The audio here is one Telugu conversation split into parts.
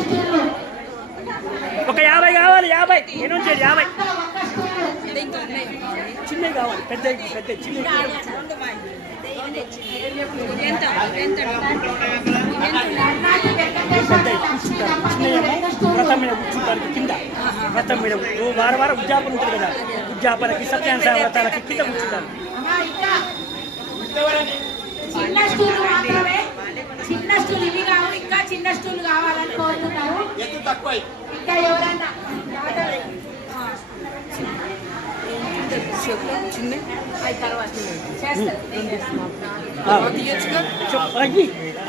స్టూళ్ళు ఒక యాభై కావాలి యాభై. వచ్చేది యాభై. చిన్నవి కావాలి పెద్ద పెద్ద చిన్న. కర్ణాటక వెంకటేశ్వర రెండు స్టూళ్ళు వ్రతం మీద కూర్చుంటానికి కింద. వ్రతం మీద వారం వారం ఉద్యాపన ఉంటుంది కదా. ఉద్యాపనకి సత్యాంశ వ్రతాలకి కింద ఇంకా చిన్న స్టూల్ మాత్రమే. చిన్న స్టూల్ ఇవి కావాలి ఇంకా చిన్న స్టూల్ కావాలని కోరుతున్నారు ఇంకా ఎవరన్నా ఓకే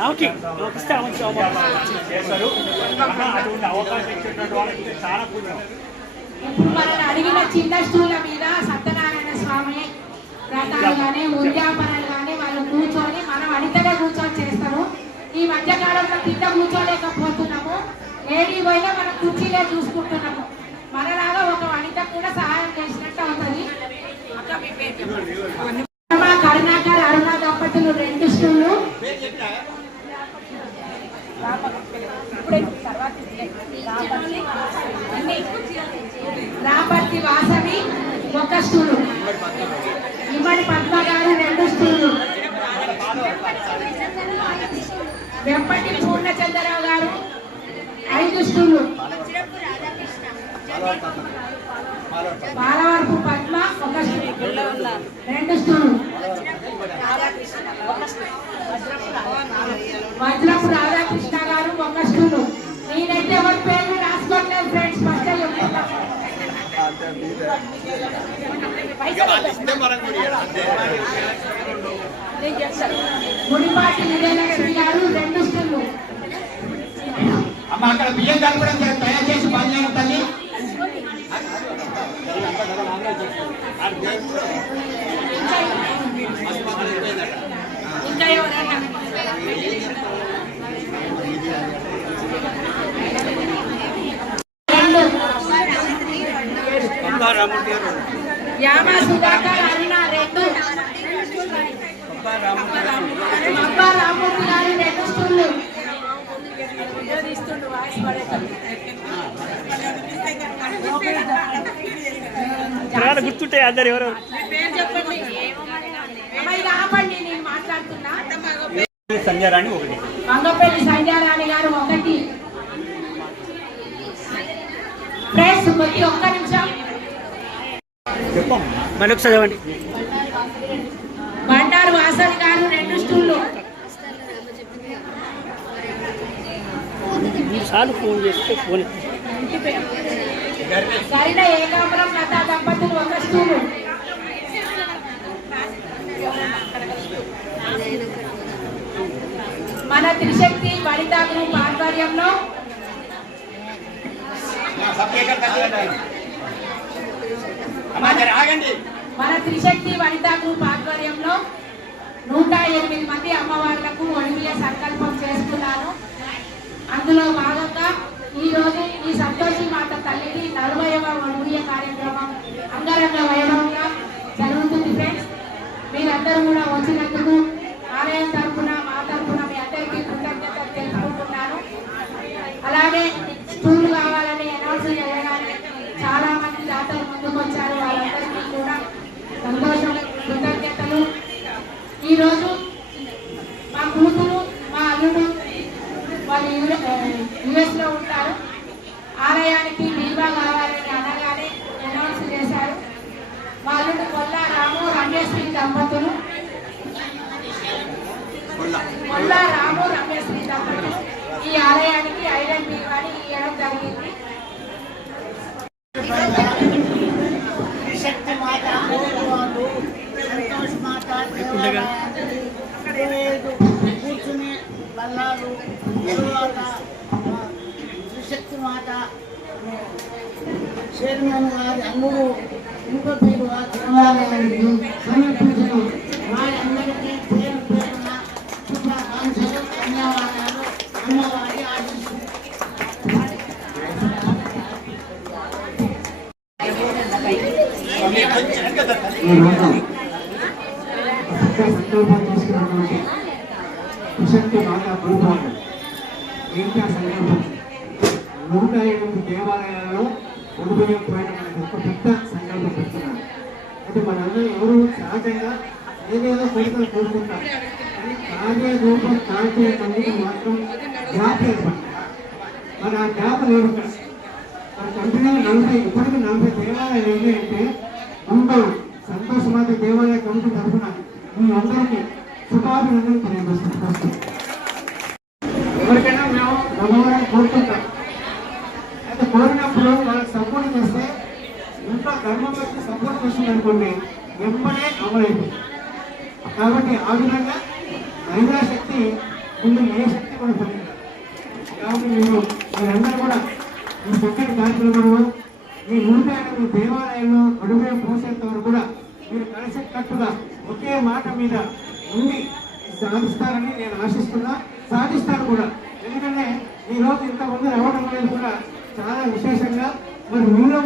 ఓకే ఇస్తా చేస్తారు అటువంటి అవకాశం ఇచ్చినటువంటి వాళ్ళకి చాలా పుణ్యం ఇప్పుడు మనం అడిగిన చిన్న స్టూల మీద సత్యనారాయణ స్వామి వ్రతాలు కానీ ఉద్యాపనలు కానీ వాళ్ళు కూర్చొని మనం అడితేనే కూర్చొని చేస్తాము ఈ మధ్య కాలంలో కింద కూర్చోలేకపోతున్నాము. ఏడి పోయినా మనం కుర్చీలే చూసుకుంటున్నాము. మనలాగా ఒక వనిత కూడా సహాయం మా కరుణాకర్ అరుణ దంపతులు రెండు స్టూళ్ళు రాపర్తి వాసవి ఒక స్టూలు ఇమ్మడి పద్మ గారు రెండు స్టూలు వెంపటి పూర్ణచంద్రరావు గారు ఐదు స్టూలు బాలవరపు పద్మ ఒక రెండు స్టూలు వజ్రపు రాధాకృష్ణ గారు ఒక స్టూలు నేనైతే ఎవరి పేరు రాసుకోవట్లేదు ఫ్రెండ్స్ ఫస్ట్ ముడిపాటి విజయలక్ష్మి గారు రెండు స్టూలు అమ్మ అక్కడ బియ్యం కలపడం తయారు చేసి ఇంకా ఎవరన్నా? రెండు యామ సుధాకర్ అరుణ రెండు అబ్బా రామూర్తి గారు రెండు స్టూళ్ళు తర్వాత గుర్తుంటాయి అందరు ఎవరు పేరు చెప్పండి అమ్మ, ఇది ఆపండి నేను మాట్లాడుతున్నా సంజయ్ రాణి ఒకటి. సంధ్యారాణి గారు ఒకటి. ప్రెస్ కొద్ది ఒక్క నిమిషం. చెప్పమ్మా. మళ్ళీ ఒకసారి చదవండి. బండారు వాసవి గారు రెండు స్టూళ్ళు సార్లు ఫోన్ చేస్తే ఫోన్. సరైన ఏకాపురం లతా దంపతులు ఒక మన త్రిశక్తి వనితా గ్రూప్ ఆధ్వర్యంలో మన త్రిశక్తి వనితా గ్రూప్ ఆధ్వర్యంలో నూట ఎనిమిది మంది అమ్మవార్లకు ఒడిమియ సంకల్పం చేసుకున్నాను. అందులో భాగంగా ఈ రోజు ఈ సంతోషి మాత తల్లికి నలభైవ ఒడిమియ కార్యక్రమం అంగరంగ వైభవంగా జరుగుతుంది ఫ్రెండ్స్ మీరందరూ కూడా వచ్చినందుకు ఆలయం తరఫున మా తరపున మీ అందరికీ కృతజ్ఞతలు తెలుపుకుంటున్నాను. అలాగే స్కూల్ కావాలని అనౌన్స్ చేయగానే చాలా మంది దాతలు ముందుకు వచ్చారు. వాళ్ళందరికీ కూడా సంతోషం కృతజ్ఞతలు. ఈరోజు మా కూతురు మా అల్లుడు వాళ్ళు యుఎస్లో ఉన్న ఆలయానికి ఐరన్ దీవాన్ని ఇవ్వడం జరిగింది. శక్తి మాత సంతోష్ మాత కూర్చుని బల్లాలు తర్వాత శ్రీశక్తి మాత చైర్మన్ గారి అమ్ముడు ఇంకొక దేవాలయానికి సమర్పించడం. నా చేత లేదు మన కంటిన్యూ నలభై ఇప్పటికీ నలభై దేవాలయాలు ఏవి అంటే ముందు సంతోషమాత దేవాలయ కమిటీ తరఫున మీ అందరికీ శుభాభినందనలు తెలియజేస్తున్నాం ఎవరికైనా మేము భగవాన్ని కోరుకుంటాం. అయితే కోరినప్పుడు వాళ్ళకి సపోర్ట్ చేస్తే ఇంట్లో ధర్మం సపోర్ట్ అనుకోండి వెంబడే అమలైపోయింది కాబట్టి ఆ విధంగా మహిళా శక్తి ముందు ఏ శక్తి కూడా కాబట్టి మీరు మీరందరూ కూడా మీ చక్కటి కార్యక్రమంలో మీ ఊటాన్ని మీ దేవాలయంలో అడుగునే పోసేంత వరకు కూడా మీరు కలిసికట్టుగా ఒకే మాట మీద ఉండి సాధిస్తారని నేను ఆశిస్తున్నా. సాధిస్తాను కూడా. ఎందుకంటే ఈరోజు ఇంతకుముందు రావడం అనేది కూడా చాలా విశేషంగా మరి మీలో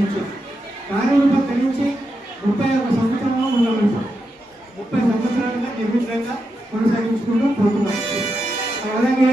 కలిగించి కార్యరూపం కలిగించి ముప్పై ఒక సంవత్సరంలో ఉండగలుగుతాం ముప్పై సంవత్సరాలుగా నిర్మితంగా కొనసాగించుకుంటూ పోతున్నాం. అలాగే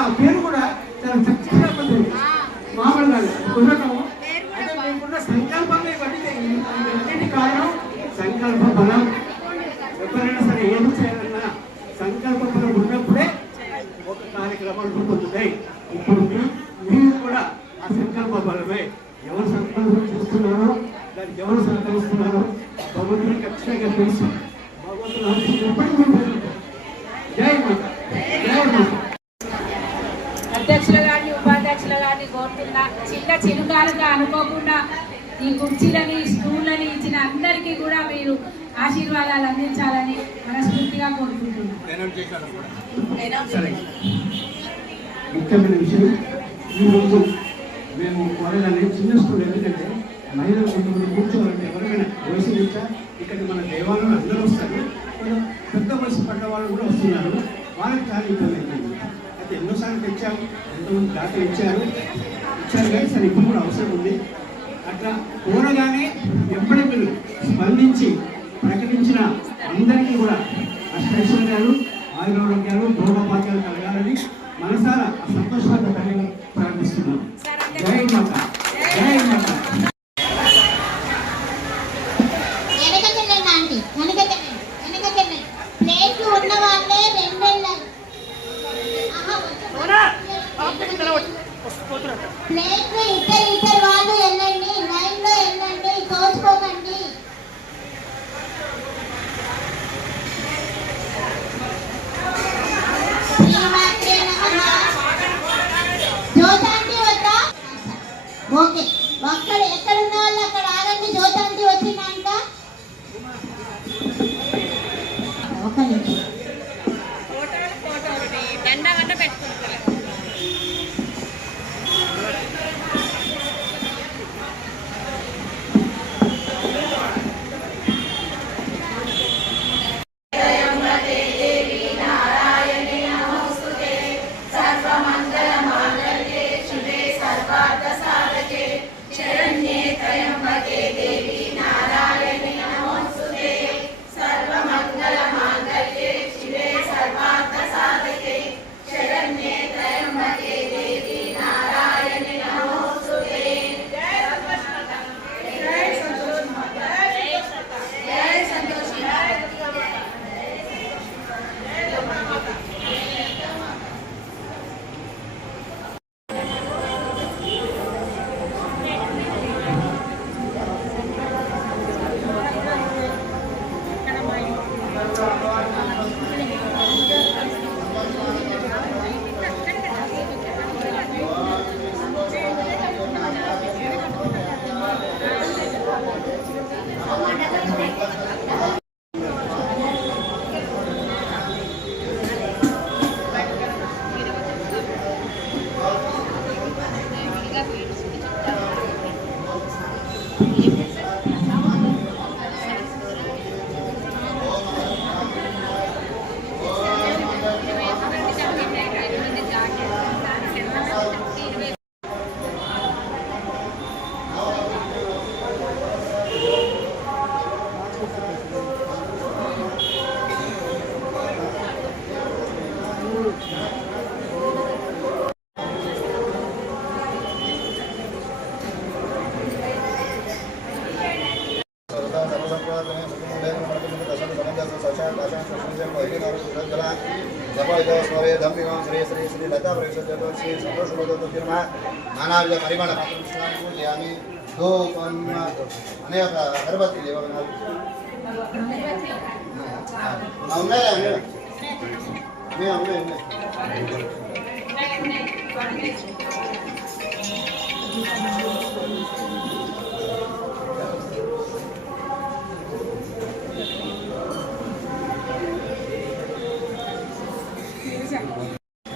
ఆ పేరు కూడా చాలా చక్కగా పొందింది మామూలుగా ఈరోజు మేము కోరగానే చిన్న స్కూల్ ఎందుకంటే మహిళలు కొంతమంది కూర్చోవాలంటే ఎవరైనా వయసు నుంచా ఇక్కడ మన దేవాలయం అందరూ వస్తారు. పెద్ద వయసు పడ్డ వాళ్ళు కూడా వస్తున్నారు. వాళ్ళకి చాలా ఇబ్బంది అవుతుంది అయితే ఎన్నోసార్లు తెచ్చాము ఎంతోమంది దాకా ఇచ్చారు. ఇచ్చారు కానీ సరే ఇప్పుడు కూడా అవసరం ఉంది. అట్లా కోరగానే ఎప్పటి మీరు స్పందించి ప్రకటించిన అందరికీ కూడా అష్టైశ్వర్యాలు ఆయురారోగ్యాలు భోగభాగ్యాలు కలగాలని మనసారా ఆ సంతోషాలతో కలిగి ప్రార్థిస్తున్నాం. జై మాత. జై మాత. ప్లేట్లు ఇద్దరు ఓకే आवाजहरु सबैले कोइलाको सुन्दरता जबै दव सरे धम्भीमा श्री श्री सिद्धता प्रेषित त्यो चे सुशोभित त्यो फर्म मानविय परिमाण हामी दोपन्नमा गरेर पार्वतीले भगवानलाई म आउँदै छु म आउँदै छु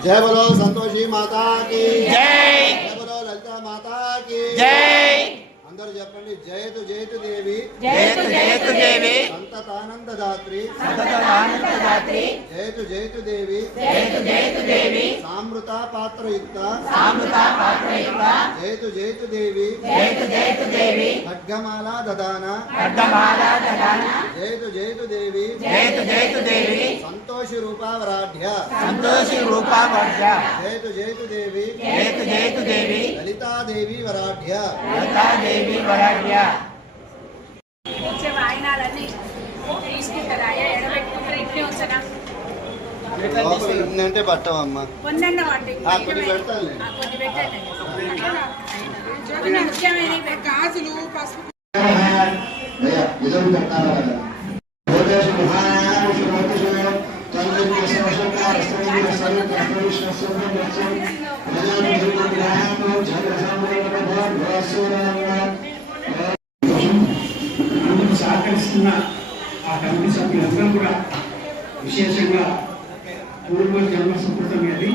జయ బలో సంతోషి మాతాకి. జై. జయ బలో లలిత మాతాకి. జై. అందరు చెప్పండి జయతు జయతు దేవి. జయతు జయతు దేవి. సతతానంద దాత్రి జయతు జయతు దేవి. జయతు జయతు దేవి. సామృత పాత్రయుక్త. సామృత పాత్రయుక్త. జయతు జయతు దేవి. జయతు జయతు దేవి. ఖడ్గమాల దదాన. ఖడ్గమాల దదాన. జయతు జయతు దేవి. జయతు జయతు దేవి. సంతోషి రూపావరాఢ్య సంతోషి రూపా వర్ష జయతు జయతు దేవి. జయతు జయతు దేవి. లలితాదేవి వరాఢ్య. లతాదేవి వరాఢ్య. వాయినాలన్నీ తీసుకుంటారా ఎడబెట్టుకుంటారా? ఇట్లే లోపల ఉందంటే పట్టవమ్మా. పొందన్న వాటి ఆ, కొన్ని పెడతానులే. కొన్ని పెట్టండి. ముఖ్యమైన గాజులు పసుపు ముందుకు సహకరిస్తున్న ఆ కమిటీ సభ్యులందరూ కూడా విశేషంగా పూర్వ జన్మ సుకృతం అది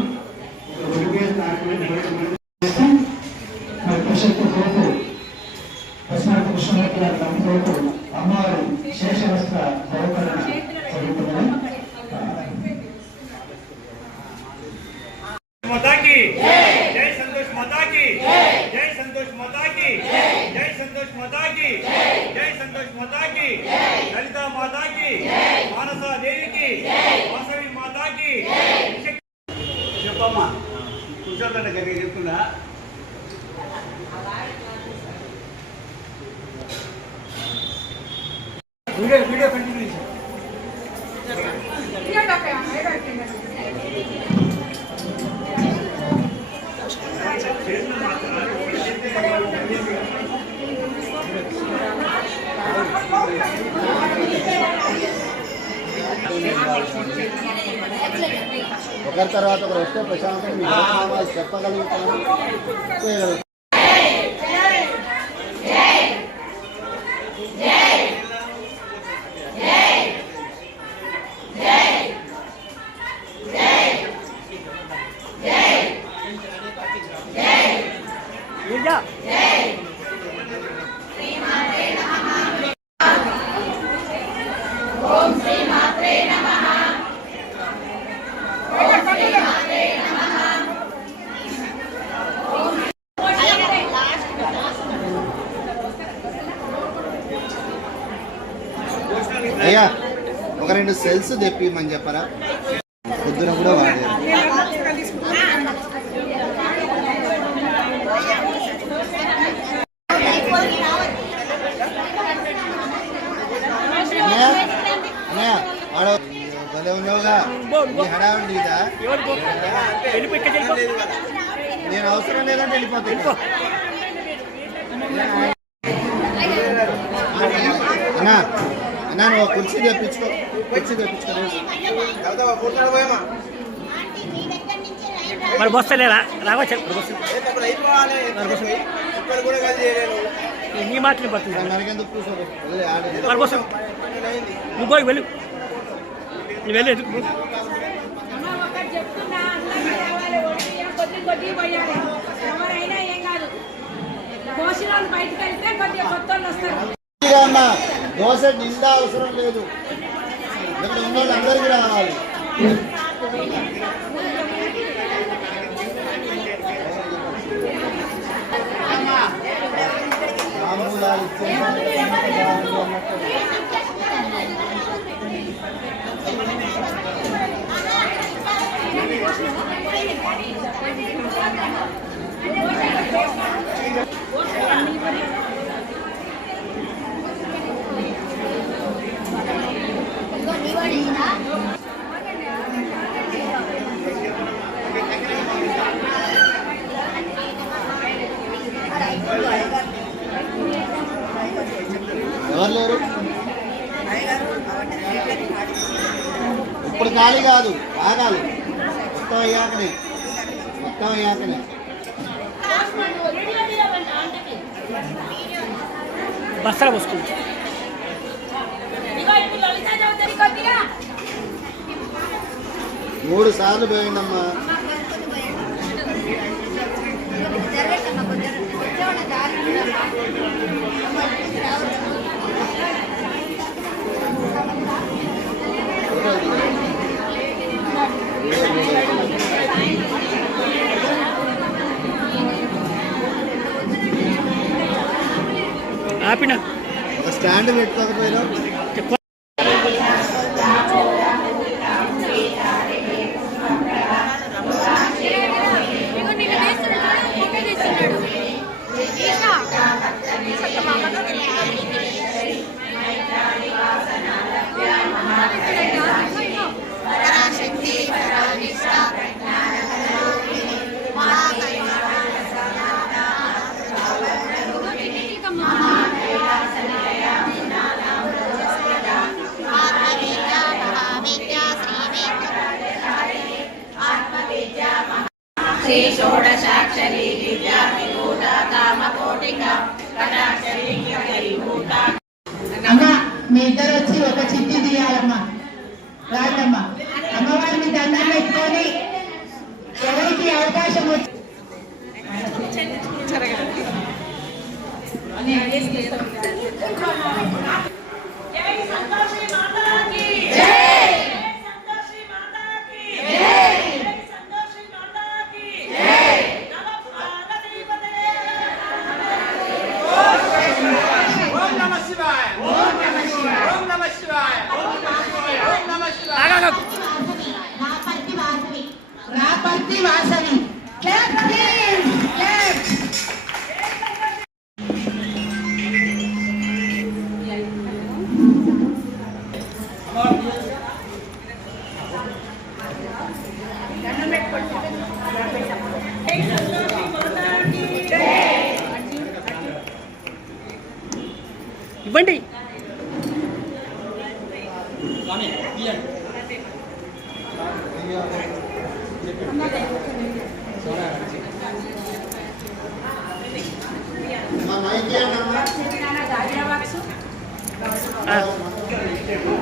ఒక రెండు వేల మరి కూర్చోండి దగ్గర చెప్తున్నా. వీడియో వీడియో కంటిన్యూ చేసి ఒకరి తర్వాత ఒకరు వస్తే ప్రశాంతం చెప్పగలుగుతాను. చేయగలుగుతాను ఏజా అయ్యా ఒక రెండు తెప్పిమని చెప్పరా? పొద్దున కూడా వాడేది నేను అవసరం లేదంటే వెళ్ళిపోతా అన్నా ఒక కుర్చీ తెప్పించుకో కుర్చీ తెప్పించుకో. మరి బస్తలేరా రావచ్చు నీ మాటలు పడుతుంది. నువ్వు పోయి వెళ్ళు. నువ్వు వెళ్ళి ఎందుకు? పోయాలి ఎవరైనా ఏం కాదు. కోసిన వాళ్ళు బయటకు వెళ్తే కొద్దిగా కొత్త వాళ్ళు వస్తారు. ఇదిగా అమ్మా దోశ నిండా అవసరం లేదు. ఇక్కడ ఉన్న వాళ్ళు అందరికీ రావాలి. తాంబూలాలు ఇచ్చేసి ఎవరు లేరు ఇప్పుడు ఖాళీ కాదు ఆగాలి. మొత్తం అయ్యాకనే మొత్తం అయ్యాకనే బస్తాలు కొద్దిగా మూడు సార్లు పోయిందమ్మా. ఆపిన ఒక స్టాండ్ పెట్టుకోకపోయినా మా మైక్ ఏంటమ్మా ఆ, హలో